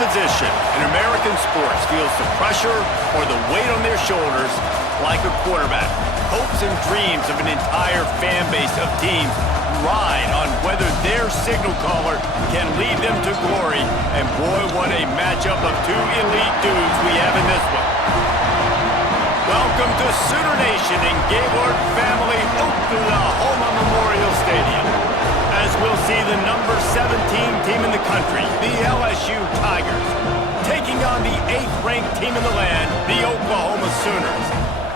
position in American sports feels the pressure or the weight on their shoulders like a quarterback. Hopes and dreams of an entire fan base of teams ride on whether their signal caller can lead them to glory. And boy, what a matchup of two elite dudes we have in this one. Welcome to Sooner Nation and Gaylord family Oklahoma Memorial Stadium, as we'll see the number 17 team in the country, the LSU Tigers, taking on the 8th-ranked team in the land, the Oklahoma Sooners.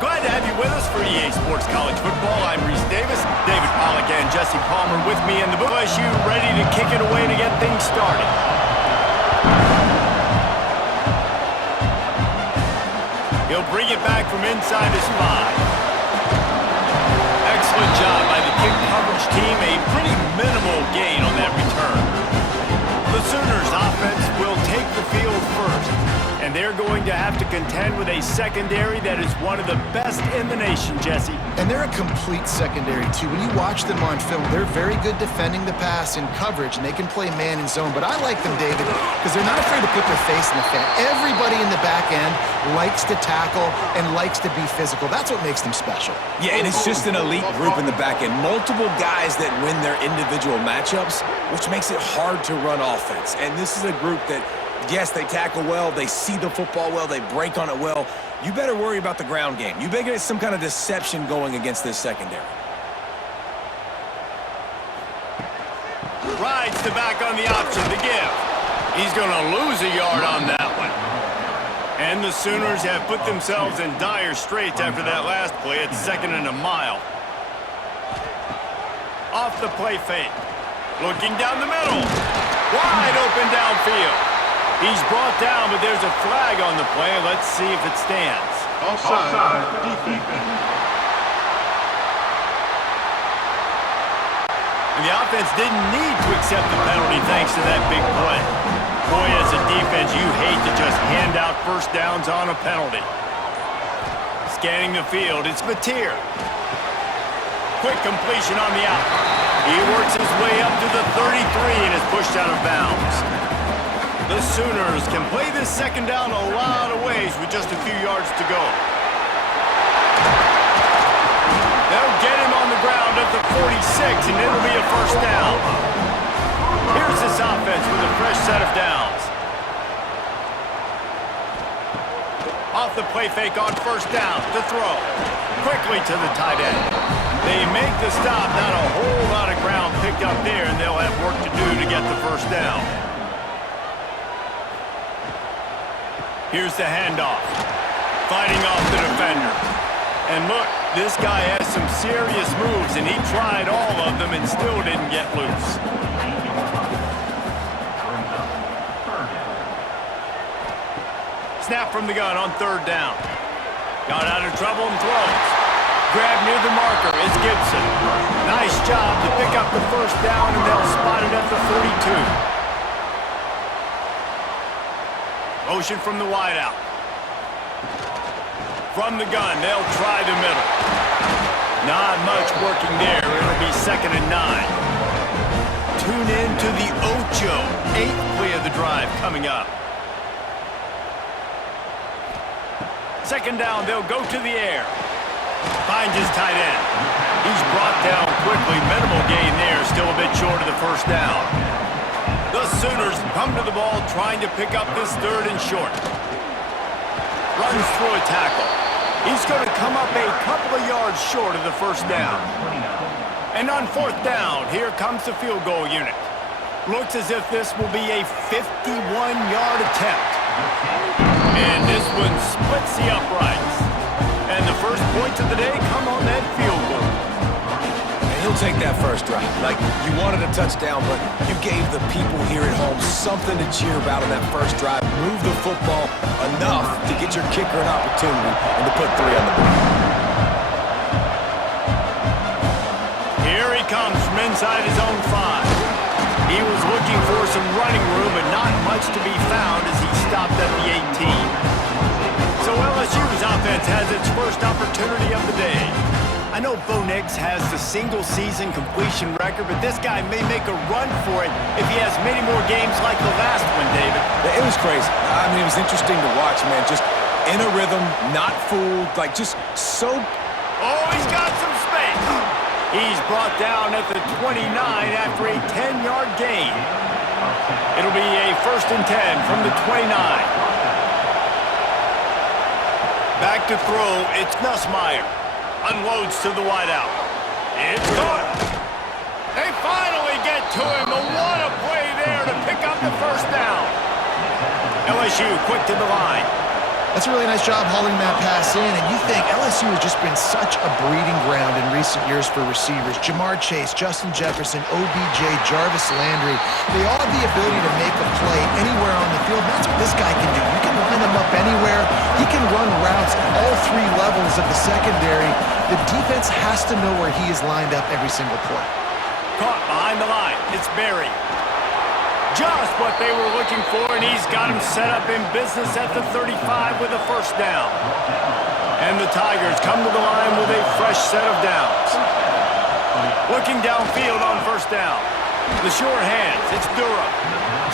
Glad to have you with us for EA Sports College Football. I'm Reese Davis, David Pollack and Jesse Palmer with me in the booth. LSU ready to kick it away to get things started. He'll bring it back from inside his 5. Excellent job by the kick coverage team. A pretty minimal gain on that return. The Sooners offense will take the field first, and they're going to have to contend with a secondary that is one of the best in the nation, Jesse. And they're a complete secondary, too. When you watch them on film, they're very good defending the pass in coverage, and they can play man and zone. But I like them, David, because they're not afraid to put their face in the fan. Everybody in the back end likes to tackle and likes to be physical. That's what makes them special. Yeah, and it's just an elite group in the back end. Multiple guys that win their individual matchups, which makes it hard to run offense. And this is a group that, yes, they tackle well, they see the football well, they break on it well. You better worry about the ground game. You better get some kind of deception going against this secondary. Rides the back on the option to give. He's going to lose a yard on that one. And the Sooners have put themselves in dire straits after that last play. It's 2nd and a mile. Off the play fake. Looking down the middle. Wide open downfield. He's brought down, but there's a flag on the play. Let's see if it stands. Offside. Defense. And the offense didn't need to accept the penalty thanks to that big play. Boy, as a defense, you hate to just hand out first downs on a penalty. Scanning the field, it's Mateer. Quick completion on the out. He works his way up to the 33 and is pushed out of bounds. The Sooners can play this second down a lot of ways with just a few yards to go. They'll get him on the ground at the 46, and it'll be a first down. Here's this offense with a fresh set of downs. Off the play fake on first down to throw. Quickly to the tight end. They make the stop, not a whole lot of ground picked up there, and they'll have work to do to get the first down. Here's the handoff. Fighting off the defender. And look, this guy has some serious moves, and he tried all of them and still didn't get loose. Snap from the gun on 3rd down. Got out of trouble and throws. Grab near the marker is Gibson. Nice job to pick up the first down, and they'll spot it at the 42. Motion from the wideout. From the gun, they'll try the middle. Not much working there. It'll be 2nd and 9. Tune in to the Ocho. 8th play of the drive coming up. 2nd down, they'll go to the air. Finds his tight end. He's brought down quickly. Minimal gain there. Still a bit short of the first down. The Sooners come to the ball trying to pick up this 3rd and short. Runs through a tackle. He's going to come up a couple of yards short of the first down. And on 4th down, here comes the field goal unit. Looks as if this will be a 51-yard attempt. And this one splits the uprights. And the first points of the day come on that field goal. He'll take that first drive. Like, you wanted a touchdown, but you gave the people here at home something to cheer about on that first drive. Move the football enough to get your kicker an opportunity and to put 3 on the board. Here he comes from inside his own 5. He was looking for some running room, but not much to be found as he stopped at the 18. So LSU's offense has its first opportunity of the day. I know Bo Nix has the single-season completion record, but this guy may make a run for it if he has many more games like the last one, David. It was crazy. I mean, it was interesting to watch, man. Just in a rhythm, not fooled, like just so... Oh, he's got some space. He's brought down at the 29 after a 10-yard gain. It'll be a 1st and 10 from the 29. Back to throw, it's Nussmeier. Unloads to the wideout. It's caught. They finally get to him. What a play there to pick up the 1st down. LSU quick to the line. That's a really nice job hauling that pass in, and you think LSU has just been such a breeding ground in recent years for receivers. Jamar Chase, Justin Jefferson, OBJ, Jarvis Landry, they all have the ability to make a play anywhere on the field. That's what this guy can do. You can line him up anywhere. He can run routes at all 3 levels of the secondary. The defense has to know where he is lined up every single play. Caught behind the line. It's Berry. Just what they were looking for, and he's got him set up in business at the 35 with a 1st down. And the Tigers come to the line with a fresh set of downs. Looking downfield on 1st down. The short hands, it's Durham.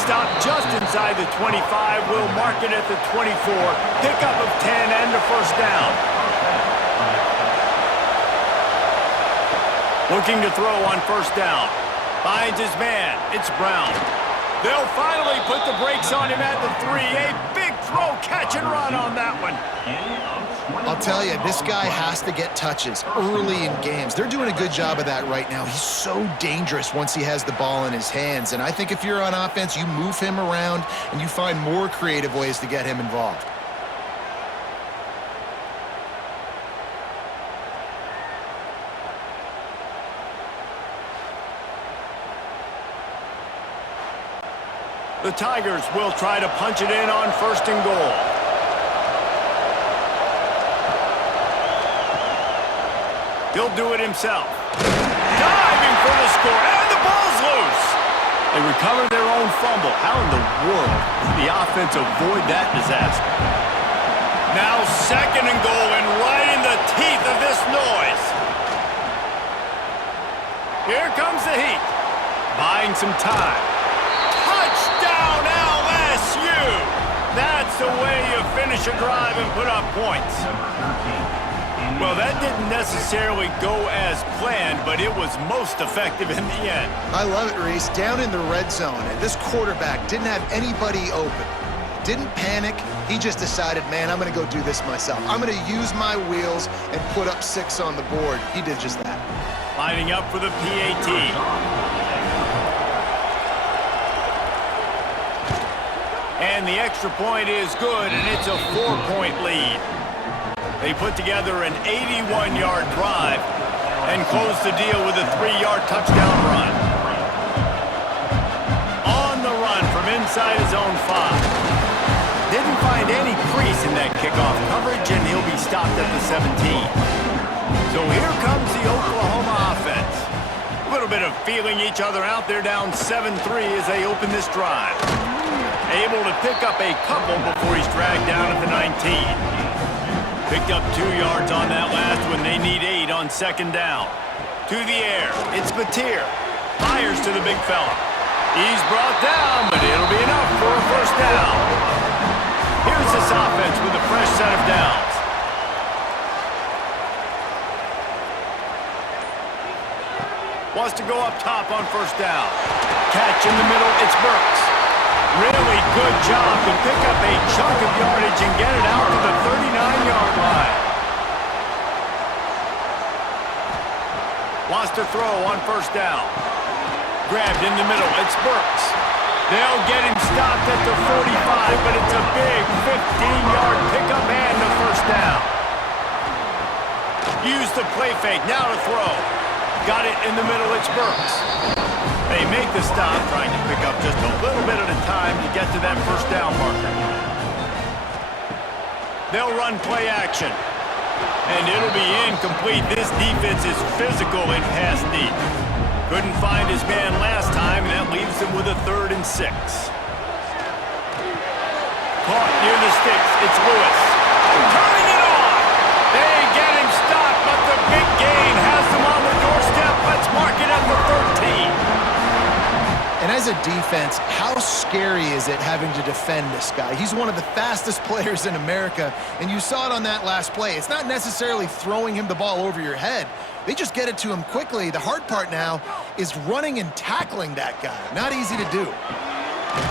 Stopped just inside the 25, will mark it at the 24. Pickup of 10 and a 1st down. Looking to throw on 1st down. Finds his man, it's Brown. They'll finally put the brakes on him at the 3. A big throw, catch and run on that one. I'll tell you, this guy has to get touches early in games. They're doing a good job of that right now. He's so dangerous once he has the ball in his hands. And I think if you're on offense, you move him around and you find more creative ways to get him involved. The Tigers will try to punch it in on 1st and goal. He'll do it himself. Diving for the score, and the ball's loose. They recover their own fumble. How in the world did the offense avoid that disaster? Now 2nd and goal, and right in the teeth of this noise. Here comes the heat. Buying some time. Touchdown, LSU! That's the way you finish a drive and put up points. Well, that didn't necessarily go as planned, but it was most effective in the end. I love it, Reese. Down in the red zone, and this quarterback didn't have anybody open. Didn't panic. He just decided, man, I'm going to go do this myself. I'm going to use my wheels and put up 6 on the board. He did just that. Lining up for the PAT. And the extra point is good, and it's a 4-point lead. They put together an 81-yard drive and close the deal with a 3-yard touchdown run. On the run from inside his own 5. Didn't find any crease in that kickoff coverage, and he'll be stopped at the 17. So here comes the Oklahoma offense. A little bit of feeling each other out. They're down 7-3 as they open this drive. Able to pick up a couple before he's dragged down at the 19. Picked up 2 yards on that last one. They need 8 on 2nd down. To the air, it's Batir. Fires to the big fella. He's brought down, but it'll be enough for a 1st down. Here's this offense with a fresh set of downs. Wants to go up top on 1st down. Catch in the middle, it's Burks. Really good job to pick up a chunk of yardage and get it out to the 39-yard line. Wants to throw on 1st down. Grabbed in the middle, it's Burks. They'll get him stopped at the 45, but it's a big 15-yard pickup and a 1st down. Use the play fake, now to throw. Got it in the middle, it's Burks. They make the stop, trying to pick up just a little bit at a time to get to that 1st down marker. They'll run play action. And it'll be incomplete. This defense is physical in pass deep. Couldn't find his man last time, and that leaves him with a 3rd and 6. Caught near the sticks. It's Lewis. Turning it on. They get him stopped, but the big gain as a defense, how scary is it having to defend this guy? He's one of the fastest players in America, and you saw it on that last play. It's not necessarily throwing him the ball over your head. They just get it to him quickly. The hard part now is running and tackling that guy. Not easy to do.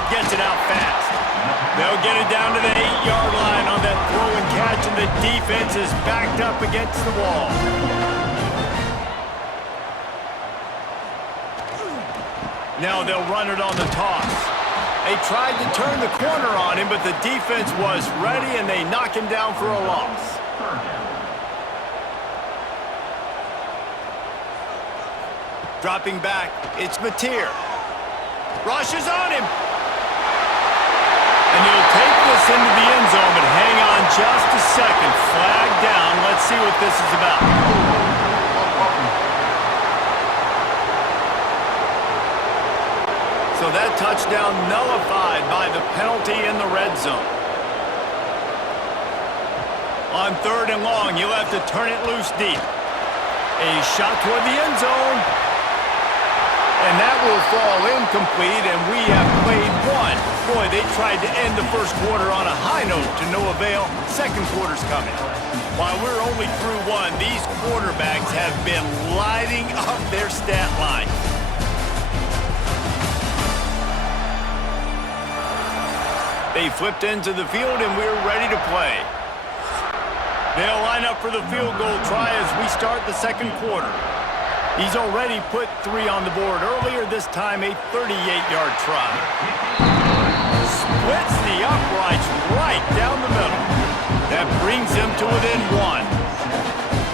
Gets it out fast. They'll get it down to the 8-yard line on that throw and catch, and the defense is backed up against the wall. Now they'll run it on the toss. They tried to turn the corner on him, but the defense was ready, and they knock him down for a loss. Dropping back, it's Mateer. Rushes on him. And he'll take this into the end zone, but hang on just a second. Flag down. Let's see what this is about. So that touchdown nullified by the penalty in the red zone. On 3rd and long, you'll have to turn it loose deep. A shot toward the end zone. And that will fall incomplete, and we have played one. Boy, they tried to end the first quarter on a high note to no avail. Second quarter's coming. While we're only through one, these quarterbacks have been lighting up their stat line. They flipped into the field, and we're ready to play. They'll line up for the field goal try as we start the second quarter. He's already put 3 on the board earlier, this time a 38-yard try. Splits the uprights right down the middle. That brings him to within 1.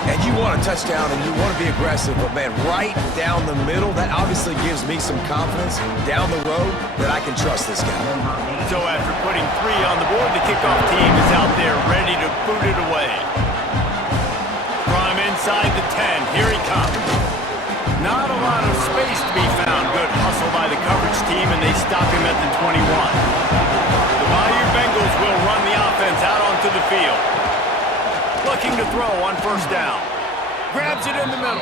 And you want a touchdown and you want to be aggressive, but man, right down the middle, that obviously gives me some confidence down the road that I can trust this guy. So after putting 3 on the board, the kickoff team is out there ready to boot it away. From inside the 10, here he comes. Not a lot of space to be found. Good hustle by the coverage team, and they stop him at the 21. The Bayou Bengals will run the offense out onto the field. Looking to throw on 1st down. Grabs it in the middle.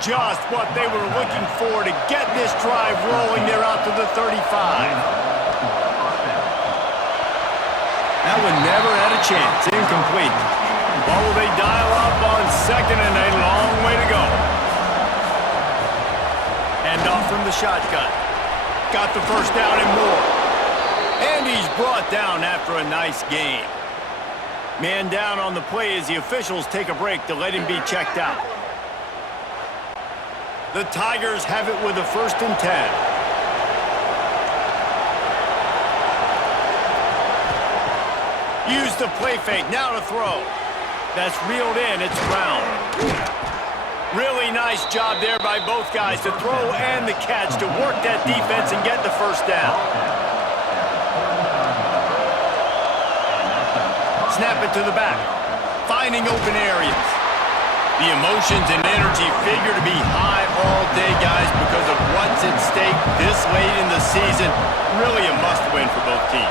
Just what they were looking for to get this drive rolling. They're out to the 35. That one never had a chance. Incomplete. What will they dial up on 2nd and a long way to go? Off from the shotgun. Got the 1st down and more. And he's brought down after a nice gain. Man down on the play as the officials take a break to let him be checked out. The Tigers have it with a 1st and 10. Use the play fake. Now to throw. That's reeled in. It's Brown. Really nice job there by both guys to throw and the catch to work that defense and get the 1st down. Snap it to the back. Finding open areas. The emotions and energy figure to be high all day, guys, because of what's at stake this late in the season. Really a must-win for both teams.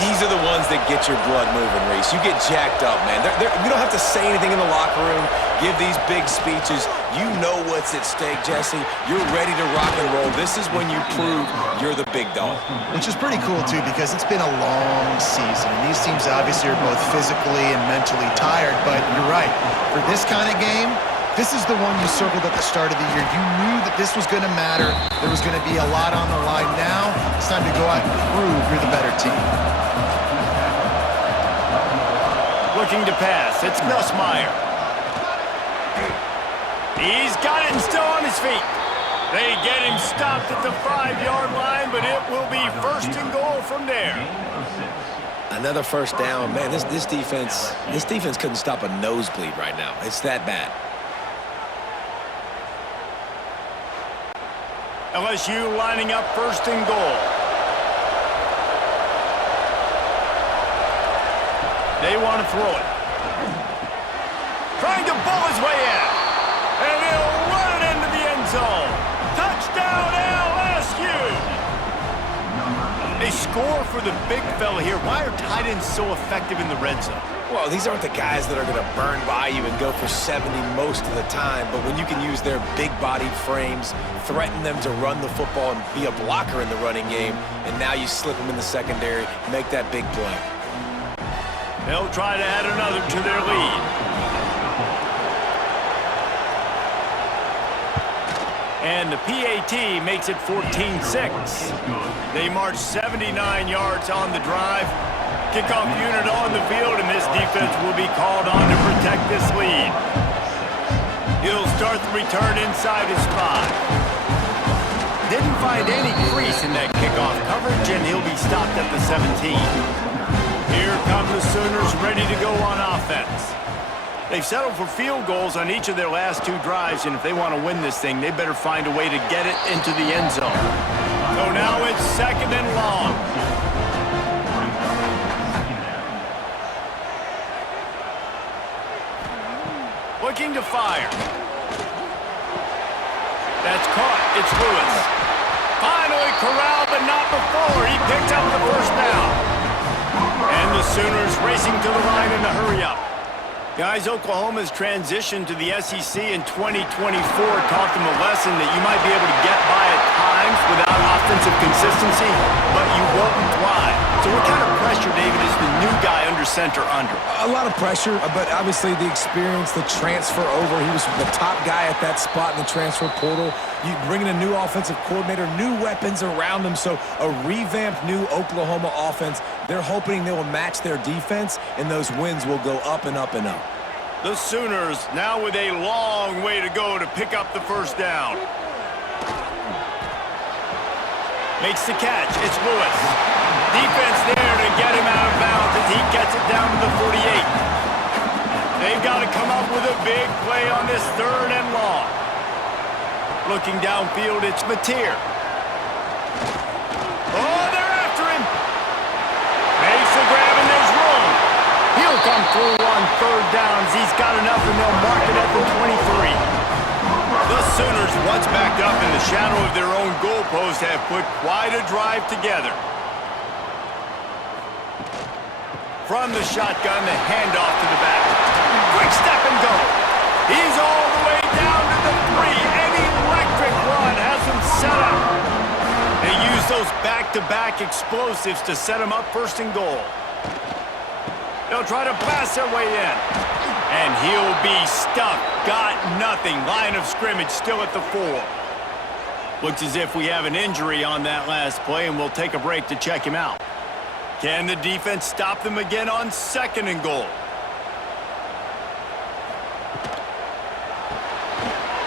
These are the ones that get your blood moving, Reese. You get jacked up, man. You don't have to say anything in the locker room, give these big speeches. You know what's at stake, Jesse. You're ready to rock and roll. This is when you prove you're the big dog. Which is pretty cool, too, because it's been a long season. And these teams obviously are both physically and mentally tired, but you're right. For this kind of game, this is the one you circled at the start of the year. You knew that this was going to matter. There was going to be a lot on the line. Now, it's time to go out and prove you're the better team. Looking to pass. It's Nussmeier. He's got it and still on his feet. They get him stopped at the 5-yard line, but it will be 1st and goal from there. Another 1st down. Man, this defense couldn't stop a nosebleed right now. It's that bad. LSU lining up 1st and goal. They want to throw it. Trying to bull his way in. And he'll run it into the end zone. Touchdown, LSU! They score for the big fella here. Why are tight ends so effective in the red zone? Well, these aren't the guys that are going to burn by you and go for 70 most of the time, but when you can use their big-bodied frames, threaten them to run the football and be a blocker in the running game, and now you slip them in the secondary, make that big play. They'll try to add another to their lead. And the PAT makes it 14-6. They march 79 yards on the drive. Kickoff unit on the field, and this defense will be called on to protect this lead. He'll start the return inside his 5. Didn't find any crease in that kickoff coverage, and he'll be stopped at the 17. Here come the Sooners ready to go on offense. They've settled for field goals on each of their last 2 drives, and if they want to win this thing, they better find a way to get it into the end zone. So now it's 2nd and long. Looking to fire. That's caught. It's Lewis. Finally corralled, but not before. He picked up the first down. And the Sooners racing to the line in the hurry-up. Guys, Oklahoma's transition to the SEC in 2024 taught them a lesson that you might be able to get by at times without offensive consistency, but you won't thrive. So what kind of pressure, David, is the new guy under center under? A lot of pressure, but obviously the experience, the transfer over. He was the top guy at that spot in the transfer portal. You bring in a new offensive coordinator, new weapons around him, so a revamped new Oklahoma offense. They're hoping they will match their defense, and those wins will go up and up and up. The Sooners now with a long way to go to pick up the first down. Makes the catch. It's Lewis. Defense there to get him out of bounds as he gets it down to the 48. They've got to come up with a big play on this 3rd and long. Looking downfield, it's Mateer. Oh, they're after him. Makes the grab, and there's room. He'll come through on 3rd downs. He's got enough, and they'll mark it at the 23. The Sooners, once backed up in the shadow of their own goalpost, have put quite a drive together. From the shotgun, the handoff to the back. Quick step and go. He's all the way down to the 3. An electric run has him set up. They use those back-to-back explosives to set him up 1st and goal. They'll try to blast their way in. And he'll be stuck. Got nothing. Line of scrimmage still at the 4. Looks as if we have an injury on that last play, and we'll take a break to check him out. Can the defense stop them again on 2nd and goal?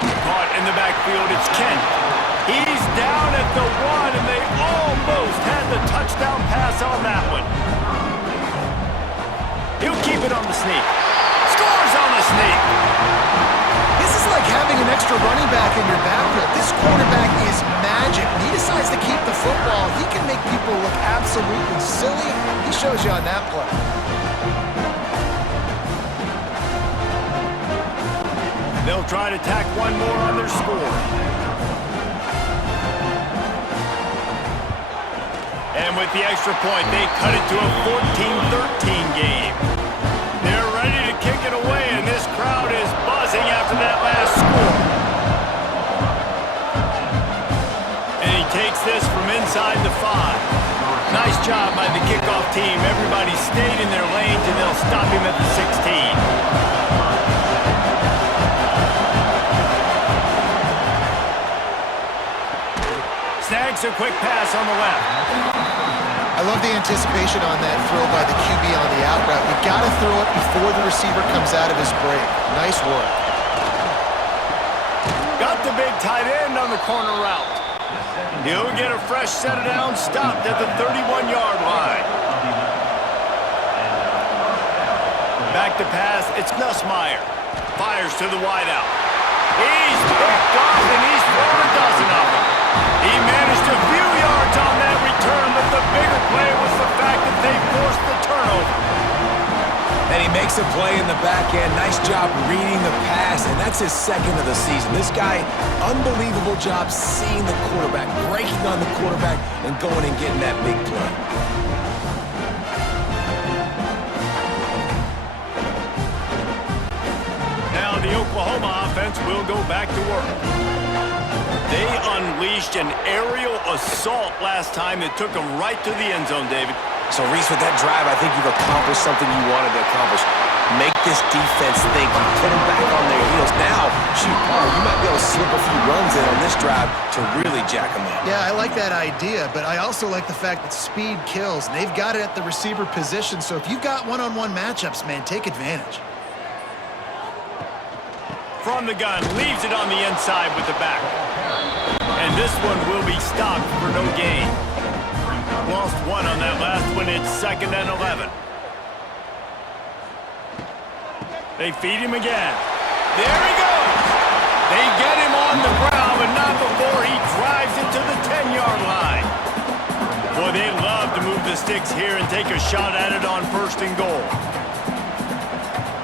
Caught in the backfield, it's Kent. He's down at the 1, and they almost had the touchdown pass on that one. He'll keep it on the sneak. Scores on the sneak. This is like having an extra running back in your backfield. This quarterback is magic. When he decides to keep the football, he can make people look absolutely silly. He shows you on that play. They'll try to tack one more on their score. And with the extra point, they cut it to a 14-13 game. They're ready to kick it away, and this crowd is buzzing after that last score. And he takes this from inside the 5. Nice job by the kickoff team. Everybody stayed in their lanes, and they'll stop him at the 16. Snags a quick pass on the left. I love the anticipation on that throw by the QB on the out route. You got to throw it before the receiver comes out of his break. Nice work. Got the big tight end on the corner route. He'll get a fresh set of down, stopped at the 31-yard line. Back to pass, it's Nussmeier. Fires to the wideout. He's picked off, and he's thrown a dozen of them. He managed a few yards on that return, but the bigger play was the fact that they forced the turnover. And he makes a play in the back end. Nice job reading the pass, and that's his 2nd of the season. This guy, unbelievable job seeing the quarterback, breaking on the quarterback, and going and getting that big play. the Oklahoma offense will go back to work. They unleashed an aerial assault last time that took them right to the end zone, David. So, Reese, with that drive, I think you've accomplished something you wanted to accomplish. Make this defense think. You put them back on their heels. Now, shoot, Paul, you might be able to slip a few runs in on this drive to really jack them up. Yeah, I like that idea, but I also like the fact that speed kills, and they've got it at the receiver position. So if you've got one-on-one matchups, man, take advantage. From the gun, leaves it on the inside with the back. And this one will be stopped for no gain. Lost one on that last one. It's 2nd and 11. They feed him again. There he goes. They get him on the ground, but not before he drives it to the 10-yard line. Boy, they love to move the sticks here and take a shot at it on 1st and goal.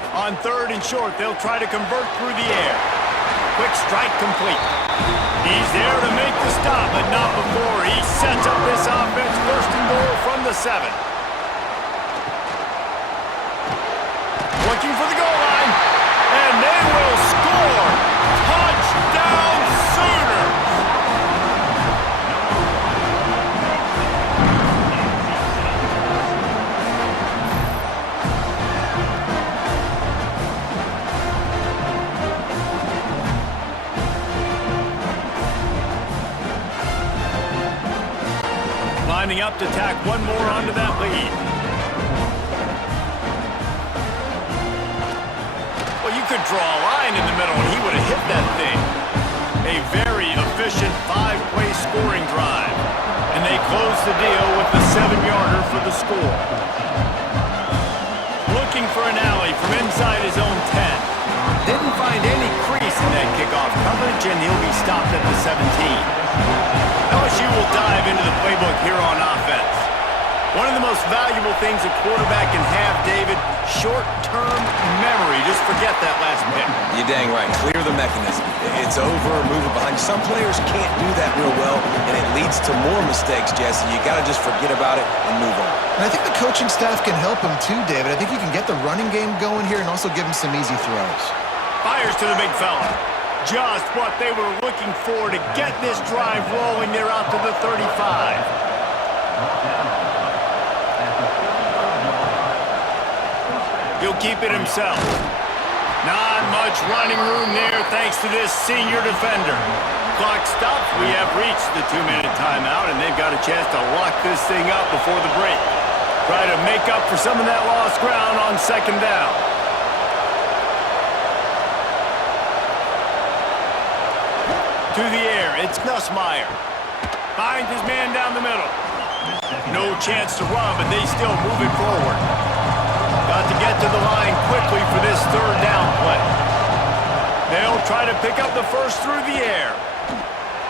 On 3rd and short, they'll try to convert through the air. Quick strike complete. He's there to make the stop, but not before he sets up this offense. 1st and goal from the 7. Looking for the goal line, and they will score. Touchdown Sooners! Lining up to tack one more onto that lead. Well, you could draw a line in the middle and he would have hit that thing. A very efficient 5-play scoring drive. And they close the deal with the 7-yarder for the score. Looking for an alley from inside his own 10. Didn't find any crease in that kickoff coverage, and he'll be stopped at the 17. LSU will dive into the playbook here on offense. One of the most valuable things a quarterback can have, David, short-term memory. Just forget that last pick. You're dang right. Clear the mechanism. It's over, move it behind you. Some players can't do that real well, and it leads to more mistakes, Jesse. You got to just forget about it and move on. And I think the coaching staff can help him too, David. I think you can get the running game going here and also give him some easy throws. Fires to the big fella. Just what they were looking for to get this drive rolling. They're out to the 35. He'll keep it himself. Not much running room there thanks to this senior defender. Clock stops. We have reached the 2-minute timeout, and they've got a chance to lock this thing up before the break. Try to make up for some of that lost ground on 2nd down. To the air, it's Nussmeier. Finds his man down the middle. No chance to run, but they still move it forward. Got to get to the line quickly for this 3rd down play. They'll try to pick up the first through the air.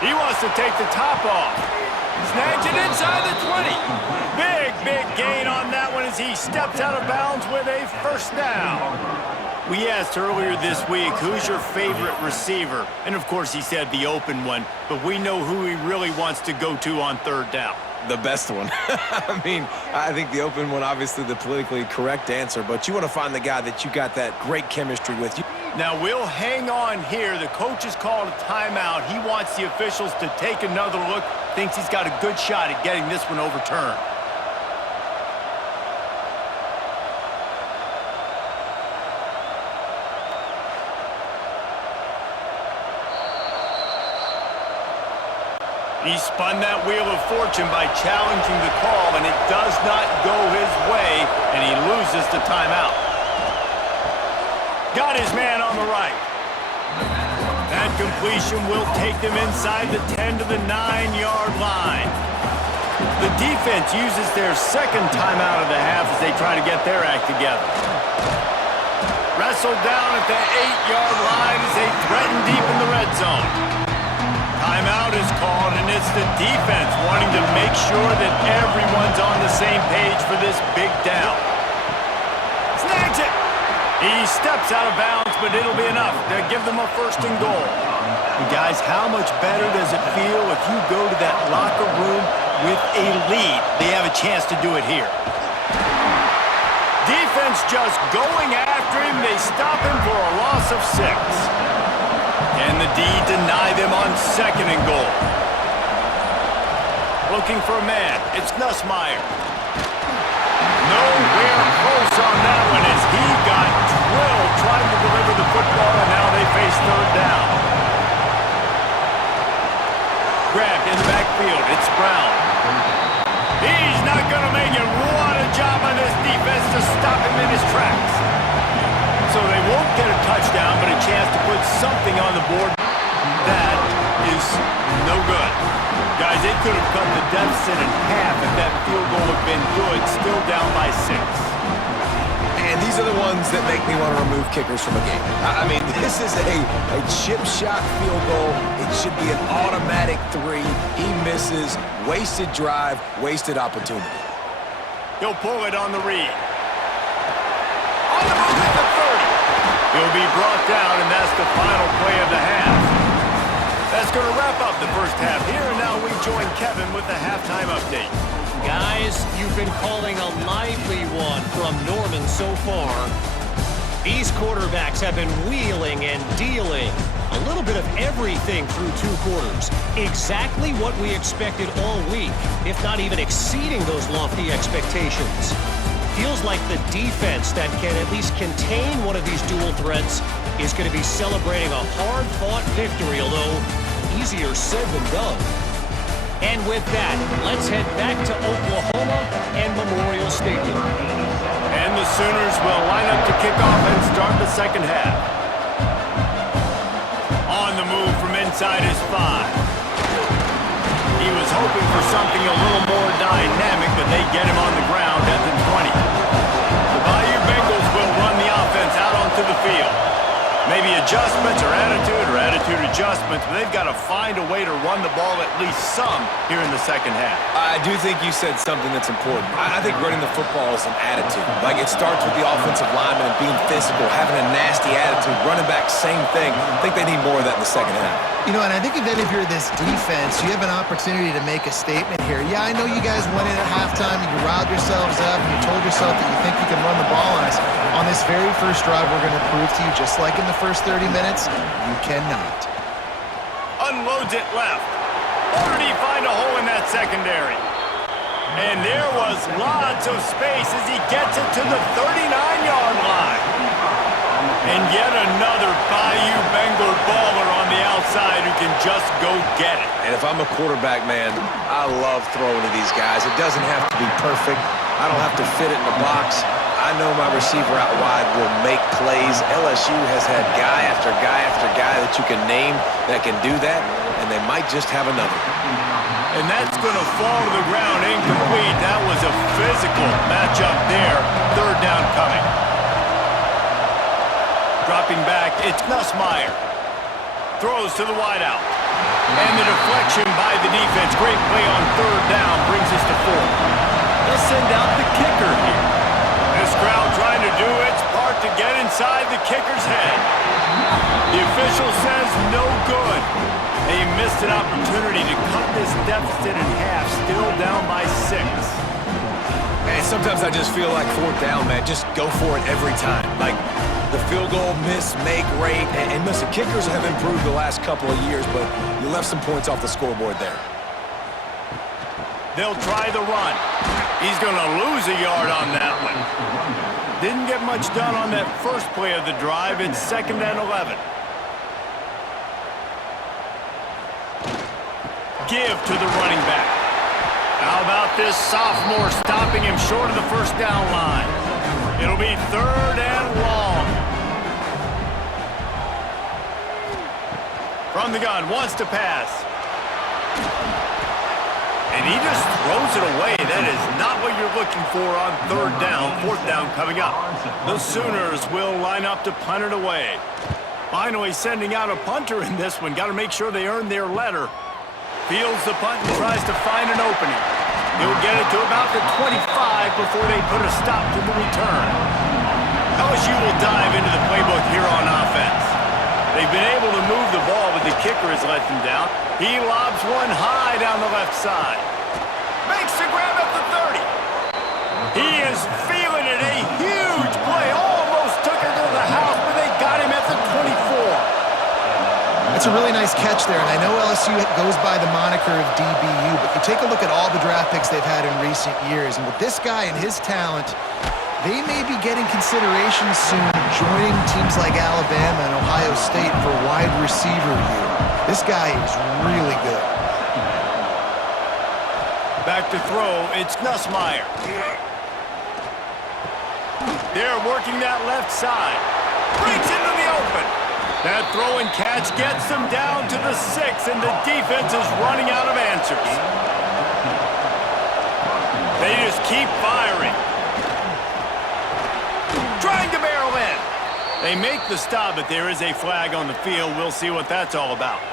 He wants to take the top off. Snags it inside the 20. Big gain on that one as he steps out of bounds with a 1st down. We asked earlier this week, who's your favorite receiver? And of course he said the open one, but we know who he really wants to go to on 3rd down. The best one. I mean, I think the open one, obviously the politically correct answer, but you want to find the guy that you got that great chemistry with. Now we'll hang on here. The coach has called a timeout. He wants the officials to take another look. Thinks he's got a good shot at getting this one overturned. He spun that wheel of fortune by challenging the call, and it does not go his way, and he loses the timeout. Got his man on the right. That completion will take them inside the 10 to the 9-yard line. The defense uses their 2nd timeout of the half as they try to get their act together. Wrestled down at the 8-yard line as they threaten deep in the red zone. Timeout is called, and it's the defense wanting to make sure that everyone's on the same page for this big down. Snags it! He steps out of bounds, but it'll be enough to give them a 1st and goal. And guys, how much better does it feel if you go to that locker room with a lead? They have a chance to do it here. defense just going after him. They stop him for a loss of 6. Can the D deny them on 2nd and goal? Looking for a man. It's Nussmeier. Nowhere close on that one as he got drilled trying to deliver the football, and now they face 3rd down. Grabbed in the backfield. It's Brown. He's not going to make it. What a job by this defense to stop him in his tracks. So they won't get a touchdown, but a chance to put something on the board. That is no good. Guys, they could have cut the deficit in half if that field goal had been good, still down by 6. And these are the ones that make me want to remove kickers from a game. I mean, this is a chip shot field goal. It should be an automatic 3. He misses. Wasted drive, wasted opportunity. He'll pull it on the read. On the move at the 30. He'll be brought down, and that's the final play of the half. That's going to wrap up the first half here, and now we join Kevin with the halftime update. Guys, you've been calling a lively one from Norman so far. These quarterbacks have been wheeling and dealing. A little bit of everything through 2 quarters. Exactly what we expected all week, if not even exceeding those lofty expectations. Feels like the defense that can at least contain one of these dual threats is going to be celebrating a hard-fought victory, although easier said than done. And with that, let's head back to Oklahoma and Memorial Stadium. And the Sooners will line up to kick off and start the second half. On the move from inside his 5. He was hoping for something a little more dynamic, but they get him on the ground at the 20. The Bayou Bengals will run the offense out onto the field. Maybe adjustments or attitude adjustments, but they've got to find a way to run the ball at least some here in the second half. I do think you said something that's important. I think running the football is an attitude. Like, it starts with the offensive lineman and being physical, having a nasty attitude. Running back, same thing. I think they need more of that in the second half. You know, and I think then if you're this defense, you have an opportunity to make a statement here. Yeah, I know you guys went in at halftime and you riled yourselves up and you told yourself that you think you can run the ball on us. On this very first drive, we're going to prove to you, just like in the first 30 minutes, you cannot. Unloads it left. Or did he find a hole in that secondary? And there was lots of space as he gets it to the 39-yard line. And yet another Bayou Bengal baller on the outside who can just go get it. And if I'm a quarterback, man, I love throwing to these guys. It doesn't have to be perfect. I don't have to fit it in the box. I know my receiver out wide will make plays. LSU has had guy after guy after guy that you can name that can do that, and they might just have another. And that's going to fall to the ground incomplete. That was a physical matchup there. 3rd down coming. Dropping back, it's Nussmeier. Throws to the wideout. And the deflection by the defense. Great play on 3rd down brings us to 4th. They'll send out the kicker here. This crowd trying to do its part to get inside the kicker's head. The official says no good. They missed an opportunity to cut this deficit in half, still down by 6. And sometimes I just feel like 4th down, man. Just go for it every time. Like, the field goal miss, make rate. And listen, kickers have improved the last couple of years, but you left some points off the scoreboard there. They'll try the run. He's going to lose a yard on that one. Didn't get much done on that first play of the drive. It's 2nd and 11. Give to the running back. How about this sophomore stopping him short of the 1st down line? It'll be 3rd and long. From the gun, wants to pass. And he just throws it away. That is not what you're looking for on 3rd down. 4th down coming up. The Sooners will line up to punt it away. Finally sending out a punter in this one. Got to make sure they earn their letter. Fields the punt and tries to find an opening. He'll get it to about the 25 before they put a stop to the return. LSU will dive into the playbook here on offense. They've been able to move the ball, but the kicker has let them down. He lobs one high down the left side. Makes the grab at the 30. He is feeling it. A huge play. Almost took her to the house, but they got him at the 24. That's a really nice catch there, and I know LSU goes by the moniker of DBU, but you take a look at all the draft picks they've had in recent years, and with this guy and his talent, they may be getting consideration soon joining teams like Alabama and Ohio State for wide receiver year. This guy is really good. Back to throw, it's Nussmeier. They're working that left side. Breaks into the open. That throw and catch gets them down to the 6, and the defense is running out of answers. They just keep firing. Trying to barrel in. They make the stop, but there is a flag on the field. We'll see what that's all about.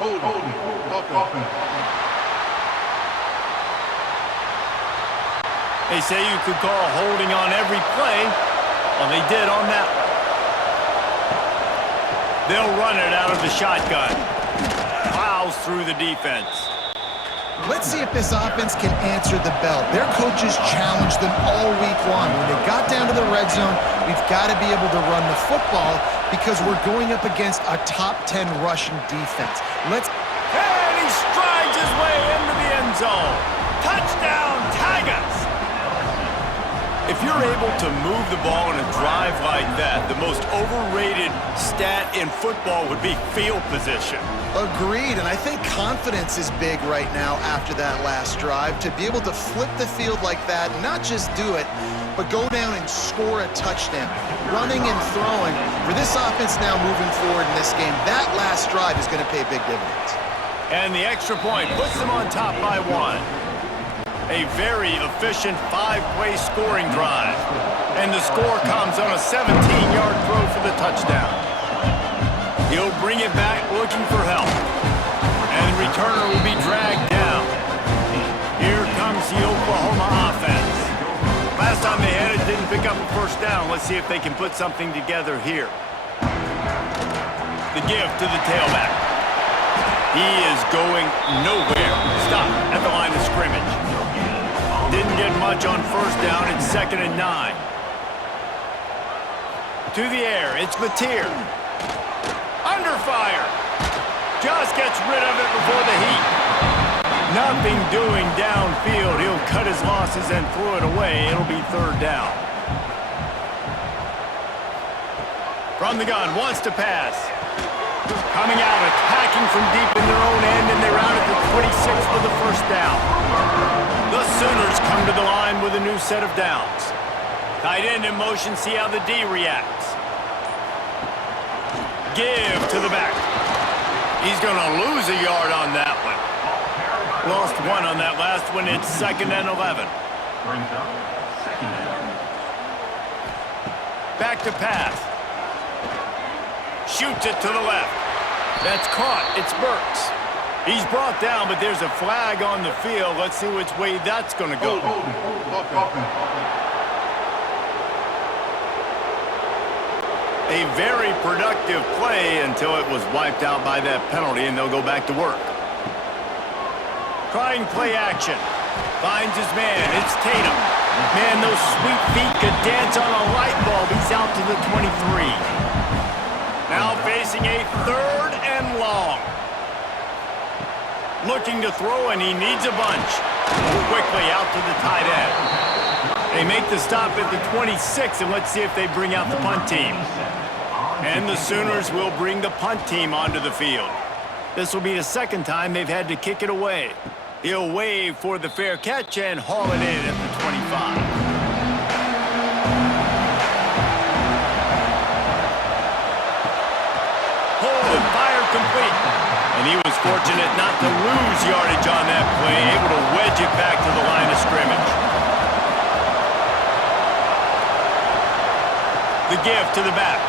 Hold on. They say you could call holding on every play. Well, they did on that one. They'll run it out of the shotgun. Plows through the defense. Let's see if this offense can answer the bell. Their coaches challenged them all week long. When they got down to the red zone, we've got to be able to run the football because we're going up against a top 10 rushing defense. And he strides his way into the end zone. Touchdown, Tigers! If you're able to move the ball in a drive like that, the most overrated stat in football would be field position. Agreed, and I think confidence is big right now after that last drive. To be able to flip the field like that, not just do it, but go down and score a touchdown. Running and throwing. For this offense now moving forward in this game, that last drive is going to pay big dividends. And the extra point puts them on top by 1. A very efficient 5-play scoring drive. And the score comes on a 17-yard throw for the touchdown. He'll bring it back looking for help. And the returner will be dragged down. Here comes the Oklahoma offense. Last time they had it, didn't pick up a first down. Let's see if they can put something together here. The give to the tailback. He is going nowhere. Stop at the line of scrimmage. Didn't get much on first down. It's 2nd and 9. To the air. It's Mateer. Under fire. Just gets rid of it before the heat. Nothing doing downfield. He'll cut his losses and throw it away. It'll be 3rd down. From the gun. Wants to pass. Coming out, attacking from deep in their own end, and they're out at the 26 for the first down. The Sooners come to the line with a new set of downs. Tight end in motion, see how the D reacts. Give to the back. He's going to lose a yard on that one. Lost 1 on that last one. It's 2nd and 11. Back to pass. Shoots it to the left. That's caught. It's Burks. He's brought down, but there's a flag on the field. Let's see which way that's going to go. A very productive play until it was wiped out by that penalty, and they'll go back to work. Trying play action. Finds his man. It's Tatum. Man, those sweet feet could dance on a light bulb. He's out to the 23. Now facing a 3rd and long. Looking to throw, and he needs a bunch. Quickly out to the tight end. They make the stop at the 26, and let's see if they bring out the punt team. And the Sooners will bring the punt team onto the field. This will be the 2nd time they've had to kick it away. He'll wave for the fair catch and haul it in at the 25. Complete. And he was fortunate not to lose yardage on that play, able to wedge it back to the line of scrimmage. The give to the back.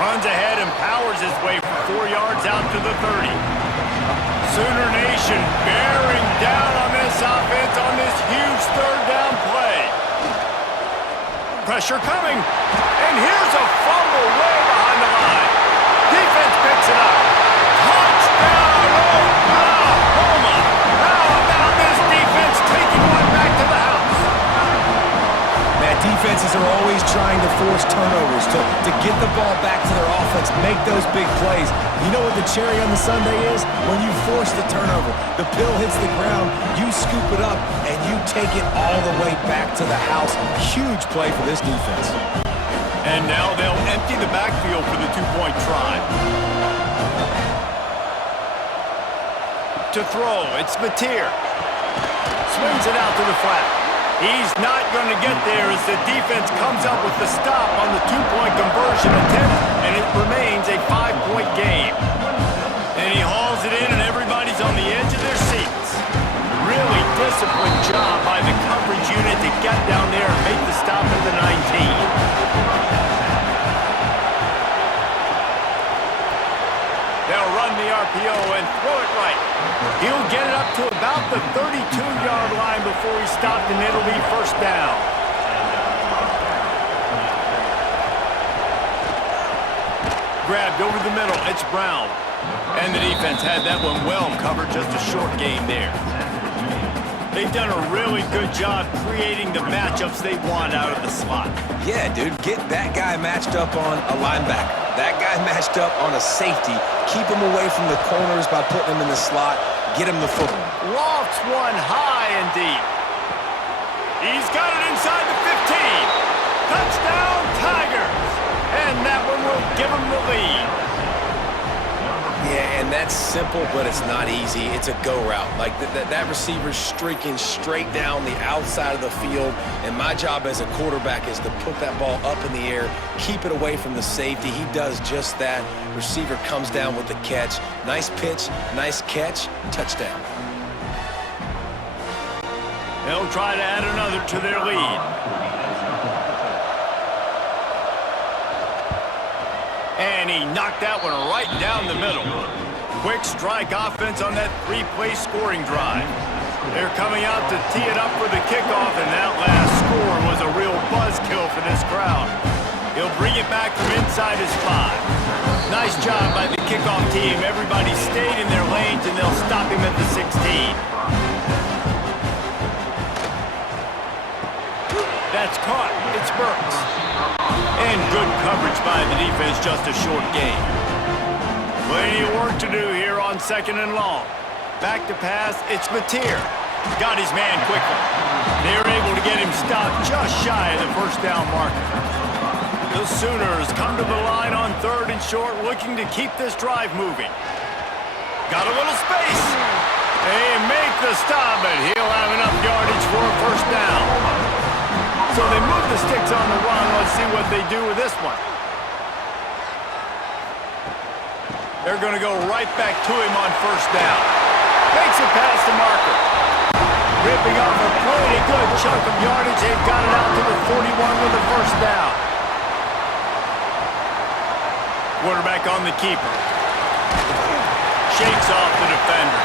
Runs ahead and powers his way for 4 yards out to the 30. Sooner Nation bearing down on this offense on this huge 3rd down play. Pressure coming. And here's a fumble way behind the line. Defense picks it up. Touchdown, Oklahoma. How about this defense taking one back to the house? trying to force turnovers, to get the ball back to their offense, make those big plays. You know what the cherry on the sundae is? When you force the turnover, the pill hits the ground, you scoop it up, and you take it all the way back to the house. Huge play for this defense. And now they'll empty the backfield for the two-point try. To throw, it's Mateer. Swings it out to the flat. He's not going to get there as the defense comes up with the stop on the two-point conversion attempt, and it remains a 5-point game. And he hauls it in, and everybody's on the edge of their seats. Really disciplined job by the coverage unit to get down there and make the stop at the 19. They'll run the RPO and throw it right. He'll get it up to about the 32-yard line before he's stopped, and it'll be first down. Grabbed over the middle. It's Brown. And the defense had that one well covered. Just a short game there. They've done a really good job creating the matchups they want out of the slot. Yeah, dude, get that guy matched up on a linebacker. That guy matched up on a safety. Keep him away from the corners by putting him in the slot. Get him the football. Lofts one high and deep. He's got it inside the 15. Touchdown, Tigers. And that one will give him the lead. Yeah, and that's simple, but it's not easy. It's a go route. Like that receiver's streaking straight down the outside of the field, and my job as a quarterback is to put that ball up in the air, keep it away from the safety. He does just that. Receiver comes down with the catch. Nice pitch, nice catch, touchdown. They'll try to add another to their lead. And he knocked that one right down the middle. Quick strike offense on that three-play scoring drive. They're coming out to tee it up for the kickoff, and that last score was a real buzzkill for this crowd. He'll bring it back from inside his 5. Nice job by the kickoff team. Everybody stayed in their lanes, and they'll stop him at the 16. That's caught. It's Burks. And good coverage by the defense, just a short game. Plenty of work to do here on 2nd and long. Back to pass, it's Mateer. Got his man quickly. They were able to get him stopped just shy of the first down marker. The Sooners come to the line on 3rd and short, looking to keep this drive moving. Got a little space. They make the stop, but he'll have enough yardage for a first down. So they move the sticks on the run. Let's see what they do with this one. They're going to go right back to him on first down. Makes it past the marker. Ripping off a pretty good chunk of yardage. They've got it out to the 41 with a first down. Quarterback on the keeper. Shakes off the defender.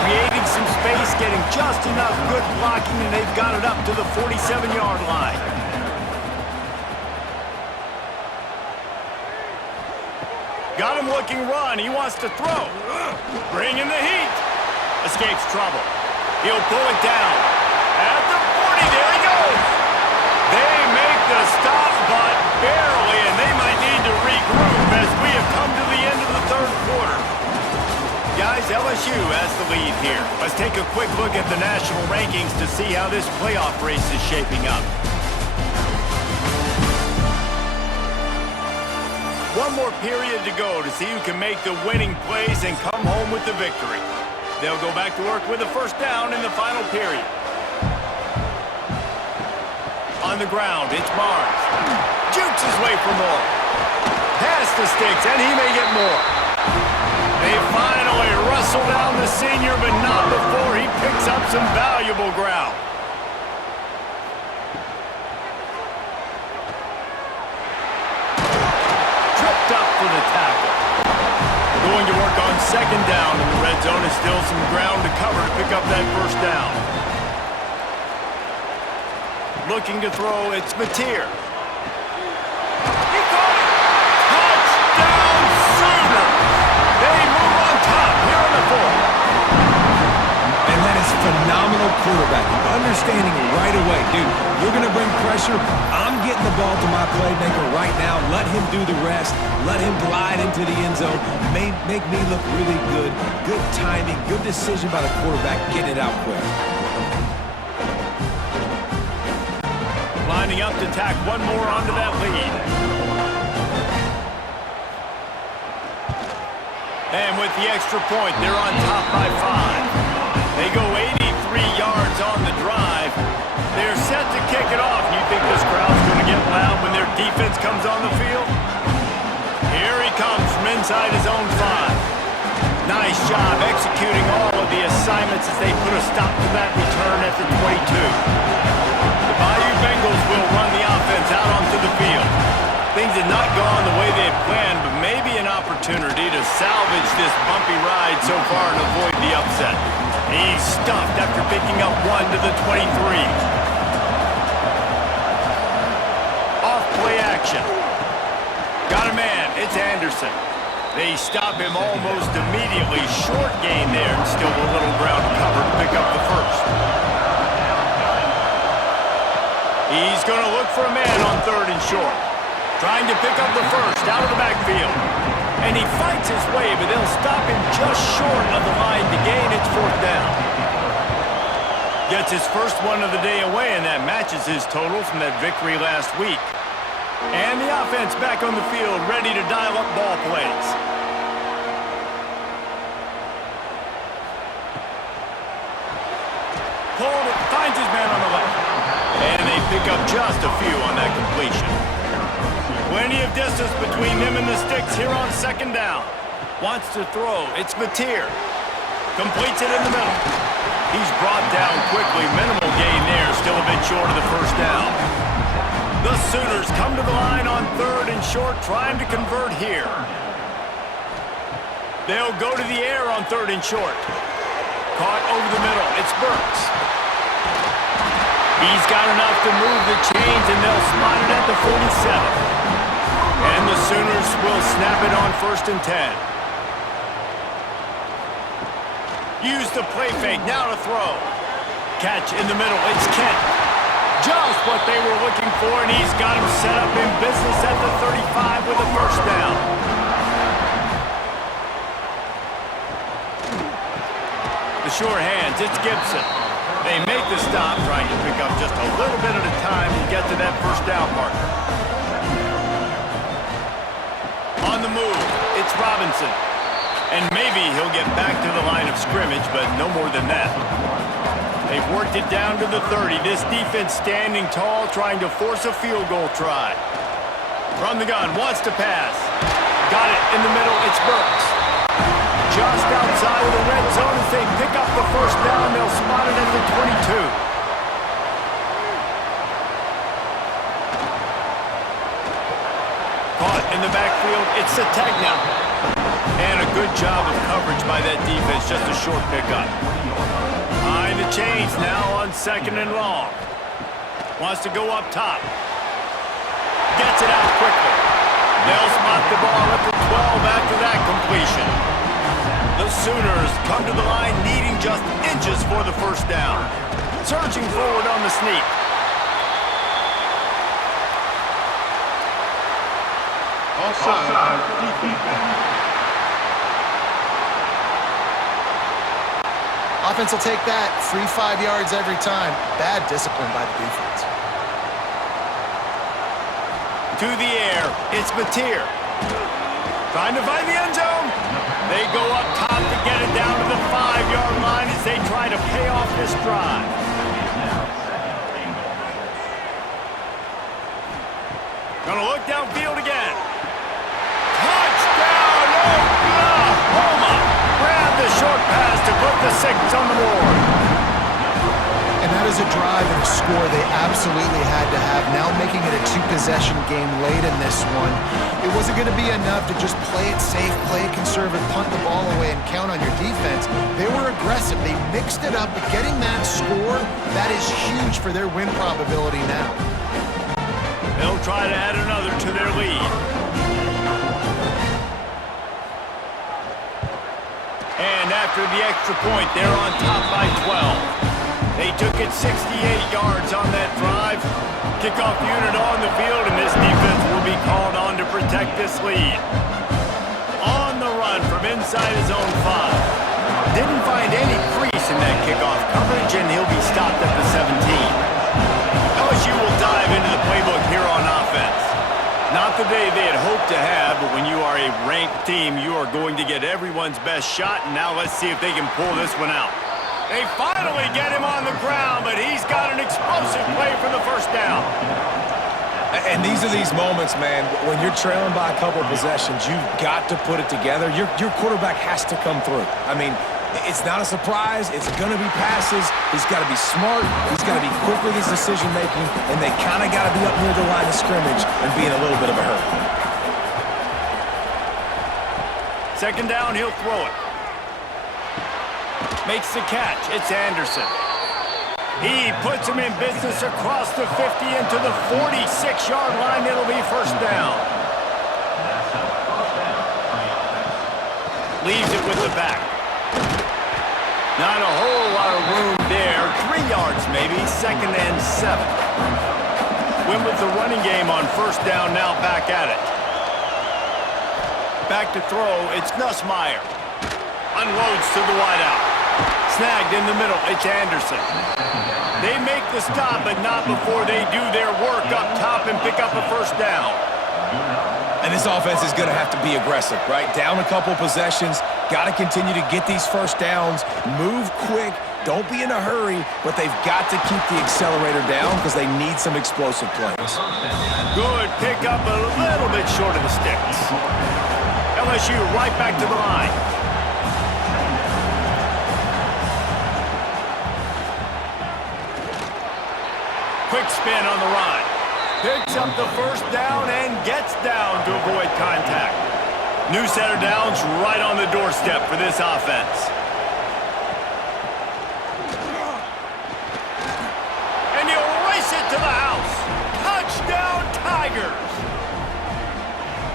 Creating some space, getting just enough good blocking, and they've got it up to the 47-yard line. Got him looking run. He wants to throw. Bringing the heat. Escapes trouble. He'll pull it down. At the 40, there he goes. They make the stop, but barely, and they might need to regroup as we have come to the end of the 3rd quarter. Guys, LSU has the lead here. Let's take a quick look at the national rankings to see how this playoff race is shaping up. One more period to go to see who can make the winning plays and come home with the victory. They'll go back to work with a first down in the final period. On the ground, it's Barnes. Jukes his way for more. Past the sticks, and he may get more. They finally wrestle down the senior, but not before he picks up some valuable ground. Tripped up for the tackle. Going to work on 2nd down in the red zone. Is still some ground to cover to pick up that first down. Looking to throw, it's Mateer. He caught it! Touchdown, Sooners! They move on top here on the 4th. And that is phenomenal quarterbacking. Understanding right away, dude, you're going to bring pressure. I'm getting the ball to my playmaker right now. Let him do the rest. Let him glide into the end zone. Make me look really good. Good timing, good decision by the quarterback, getting it out quick. Lining up to tack one more onto that lead. And with the extra point, they're on top by 5. They go 83 yards on the drive. They're set to kick it off. You think this crowd's going to get loud when their defense comes on the field? Here he comes from inside his own 5. Nice job executing all of the assignments as they put a stop to that return at the 22. The Bayou Bengals will run the offense out onto the field. Things had not gone the way they had planned, but maybe an opportunity to salvage this bumpy ride so far and avoid the upset. He's stuffed after picking up 1 to the 23. Off play action. Got a man. It's Anderson. They stop him almost immediately. Short gain there and still a little ground cover to pick up the first. He's going to look for a man on 3rd and short. Trying to pick up the first out of the backfield. And he fights his way, but they'll stop him just short of the line to gain. It's 4th down. Gets his first one of the day away, and that matches his total from that victory last week. And the offense back on the field, ready to dial up ball plays. Hold it, finds his man on the left. And they pick up just a few on that completion. Plenty of distance between them and the sticks here on 2nd down. Wants to throw. It's Mateer. Completes it in the middle. He's brought down quickly. Minimal gain there. Still a bit short of the 1st down. The Sooners come to the line on 3rd and short, trying to convert here. They'll go to the air on 3rd and short. Caught over the middle. It's Burks. He's got enough to move the chains, and they'll spot it at the 47. And the Sooners will snap it on 1st and 10. Use the play fake, now to throw. Catch in the middle, it's Kent. Just what they were looking for, and he's got him set up in business at the 35 with a 1st down. The sure hands, it's Gibson. They make the stop, trying to pick up just a little bit at a time to get to that 1st down marker. On the move, it's Robinson. And maybe he'll get back to the line of scrimmage, but no more than that. They've worked it down to the 30. This defense standing tall, trying to force a field goal try. From the gun, wants to pass. Got it in the middle, it's Burks. Just outside of the red zone as they pick up the 1st down. They'll spot it at the 22. Caught in the backfield, it's Sategna. And a good job of coverage by that defense, just a short pickup. Behind the chains now on 2nd and long. Wants to go up top. Gets it out quickly. They'll spot the ball at the 12 after that completion. The Sooners come to the line needing just inches for the 1st down. Surging forward on the sneak. Offside. Defense. Offense will take that. Free 5 yards every time. Bad discipline by the defense. To the air, it's Mateer. Trying to find the end zone. They go up top to get it down to the 5-yard line as they try to pay off this drive. Gonna look downfield again. Touchdown, Oklahoma! Grab the short pass to put the 6 on the board. And that is a drive and a score they absolutely had to have. Now making it a 2-possession game late in this one. It wasn't going to be enough to just play it safe, play it conservative, punt the ball away, and count on your defense. They were aggressive. They mixed it up, but getting that score, that is huge for their win probability now. They'll try to add another to their lead. And after the extra point, they're on top by 12. They took it 68 yards on that drive. Kickoff unit on the field, and this defense will be called on to protect this lead. On the run from inside his own 5. Didn't find any crease in that kickoff coverage, and he'll be stopped at the 17. LSU will dive into the playbook here on offense. Not the day they had hoped to have, but when you are a ranked team, you are going to get everyone's best shot, and now let's see if they can pull this one out. They finally get him on the ground, but he's got an explosive play for the first down. And these are these moments, man, when you're trailing by a couple of possessions, you've got to put it together. Your quarterback has to come through. I mean, it's not a surprise. It's going to be passes. He's got to be smart. He's got to be quick with his decision-making, and they kind of got to be up near the line of scrimmage and be in a little bit of a hurry. Second down, he'll throw it. Makes the catch. It's Anderson. He puts him in business across the 50 into the 46-yard line. It'll be first down. Leaves it with the back. Not a whole lot of room there. 3 yards maybe. Second and 7. Win with the running game on first down, now back at it. Back to throw. It's Nussmeier. Unloads to the wideout. Snagged in the middle. It's Anderson. They make the stop, but not before they do their work up top and pick up a first down. And this offense is going to have to be aggressive, right? Down a couple possessions. Got to continue to get these first downs. Move quick. Don't be in a hurry, but they've got to keep the accelerator down because they need some explosive plays. Good pick up, a little bit short of the sticks. LSU right back to the line. Quick spin on the run. Picks up the first down and gets down to avoid contact. New set of downs right on the doorstep for this offense. And he'll race it to the house. Touchdown, Tigers.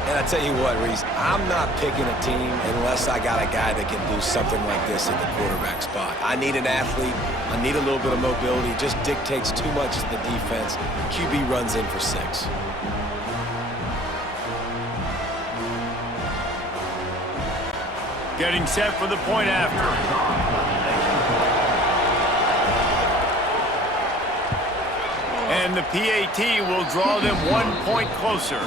And I tell you what, Reese, I'm not picking a team unless I got a guy that can do something like this at the quarterback spot. I need an athlete. I need a little bit of mobility. It just dictates too much to the defense. QB runs in for 6. Getting set for the point after. And the PAT will draw them 1 point closer.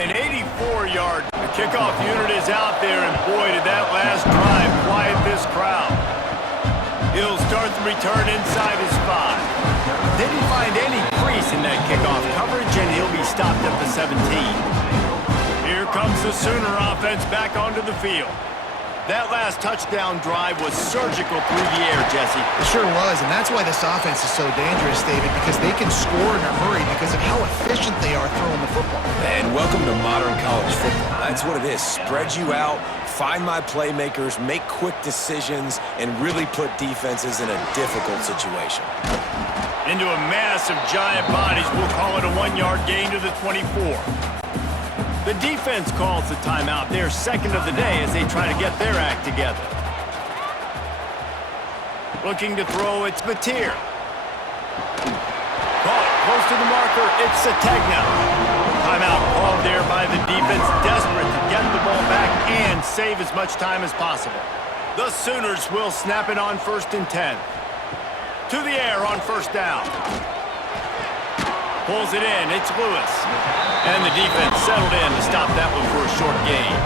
An 84-yard kickoff unit is out there, and boy, did that last drive quiet this crowd. He'll start the return inside his 5. Didn't find any crease in that kickoff coverage, and he'll be stopped at the 17. Here comes the Sooner offense back onto the field. That last touchdown drive was surgical through the air, Jesse. It sure was, and that's why this offense is so dangerous, David, because they can score in a hurry because of how efficient they are throwing the football. And welcome to modern college football. That's what it is. Spread you out, find my playmakers, make quick decisions, and really put defenses in a difficult situation. Into a mass of giant bodies, we'll call it a 1-yard gain to the 24. The defense calls the timeout, their second of the day, as they try to get their act together. Looking to throw, it's Mateer. Caught close to the marker, it's Sategna. Timeout called there by the defense, desperate to get the ball back and save as much time as possible. The Sooners will snap it on 1st and 10. To the air on first down. Pulls it in, it's Lewis. And the defense settled in to stop that one for a short gain.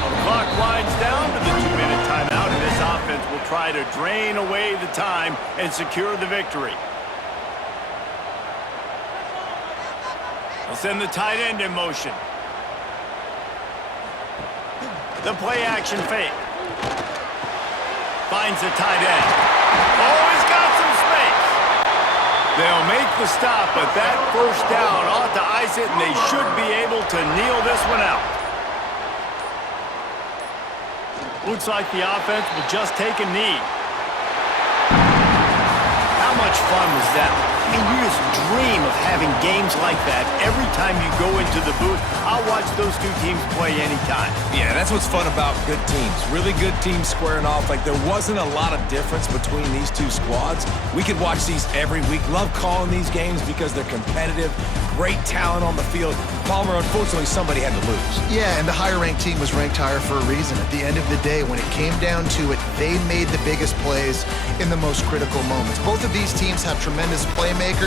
The clock winds down to the 2-minute timeout, and this offense will try to drain away the time and secure the victory. They'll send the tight end in motion. The play action fake. Finds the tight end. Oh, he's got some space. They'll make the stop, but that first down ought to ice it, and they should be able to kneel this one out. Looks like the offense will just take a knee. How much fun was that? And you just dream of having games like that every time you go into the booth. I'll watch those two teams play anytime. Yeah, that's what's fun about good teams. Really good teams squaring off. Like, there wasn't a lot of difference between these two squads. We could watch these every week. Love calling these games because they're competitive. Great talent on the field. Palmer, unfortunately, somebody had to lose. Yeah, and the higher-ranked team was ranked higher for a reason. At the end of the day, when it came down to it, they made the biggest plays in the most critical moments. Both of these teams have tremendous playmakers.